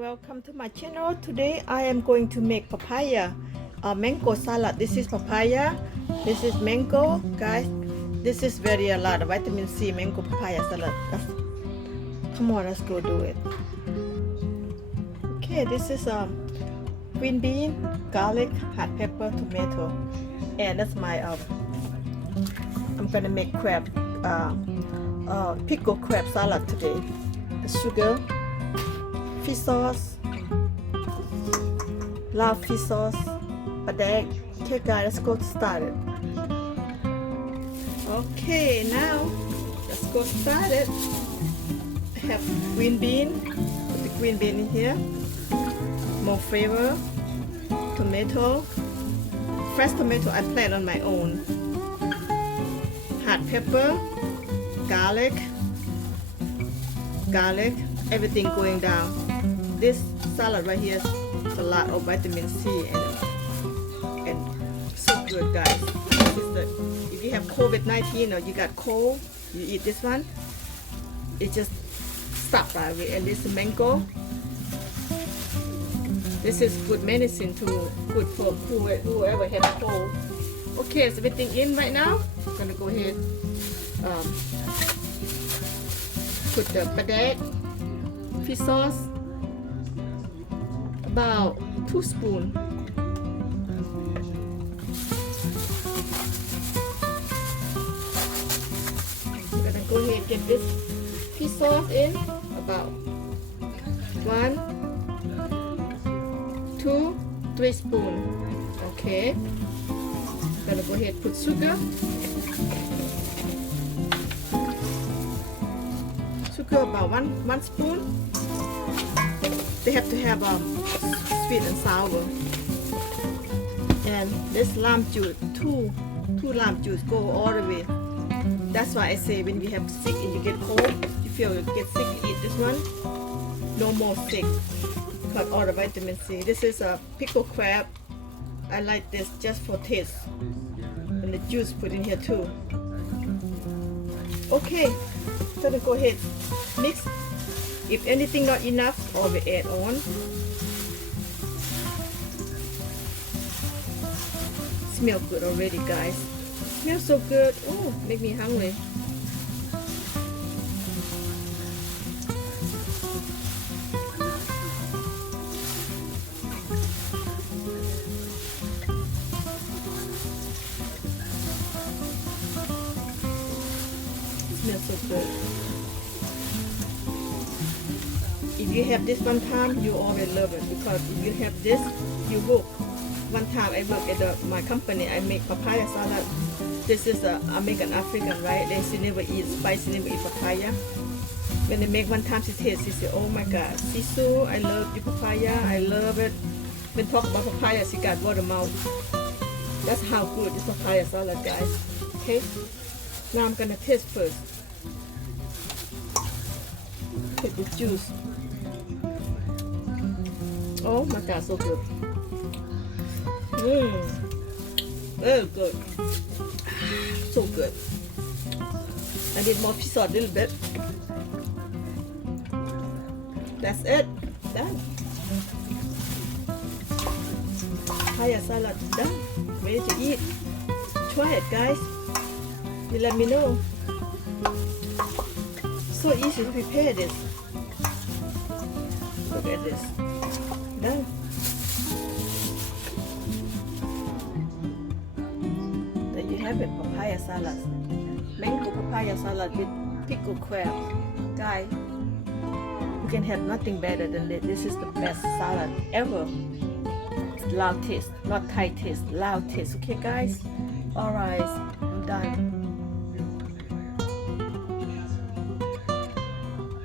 welcome to my channel. Today I am going to make papaya mango salad. This is papaya, this is mango, guys. This is very a lot of vitamin C mango papaya salad. Come on, let's go do it. Okay, this is green bean, garlic, hot pepper, tomato, and that's my I'm gonna make crab pickle crab salad today. The sugar, fish sauce, love fish sauce, padek. Okay guys, let's go start it. Okay, now let's go start it. I have green bean, put the green bean in here, more flavor, tomato, fresh tomato I plant on my own, hot pepper, garlic, everything going down. This salad right here is a lot of vitamin C and so good, guys. If you have COVID-19 or you got cold, you eat this one, it just stop right away. And this mango, this is good medicine too, good for whoever has cold. Okay, is everything in right now? I'm gonna go ahead put the padek, fish sauce, about 2 spoons. I'm gonna go ahead and get this fish sauce in, about 1, 2, 3 spoons. Okay, I'm gonna go ahead and put sugar. About one spoon. They have to have sweet and sour. And this lime juice, two lime juice go all the way. That's why I say when you have sick and you get cold, you feel you get sick, you eat this one. No more sick. Cut all the vitamin C. This is a pickle crab. I like this just for taste. And the juice put in here too. Okay, so go ahead. Mix. If anything not enough, or we add on. Smell good already, guys. Smells so good. Oh, make me hungry. Smells so good. If you have this one time, you always love it, because if you have this, you hook. One time I work at my company, I make papaya salad. This is American African, right? They never eat spicy, never eat papaya. When they make one time, she tastes, she say, oh my God, Sisu, I love your papaya, I love it. When talk about papaya, she got water mouth. That's how good this papaya salad, guys. Okay, now I'm gonna taste first. Take the juice. Oh my God, so good. Very good. So good. I need more fish sauce a little bit. That's it. Done. Papaya salad done. Ready to eat. Try it, guys. You let me know. So easy to prepare this. Look at this. Done. There you have it, papaya salad. Mango papaya salad with pickled crab. Guys, you can have nothing better than this. This is the best salad ever. Loud taste, not Thai taste, loud taste. Okay guys? Alright, I'm done.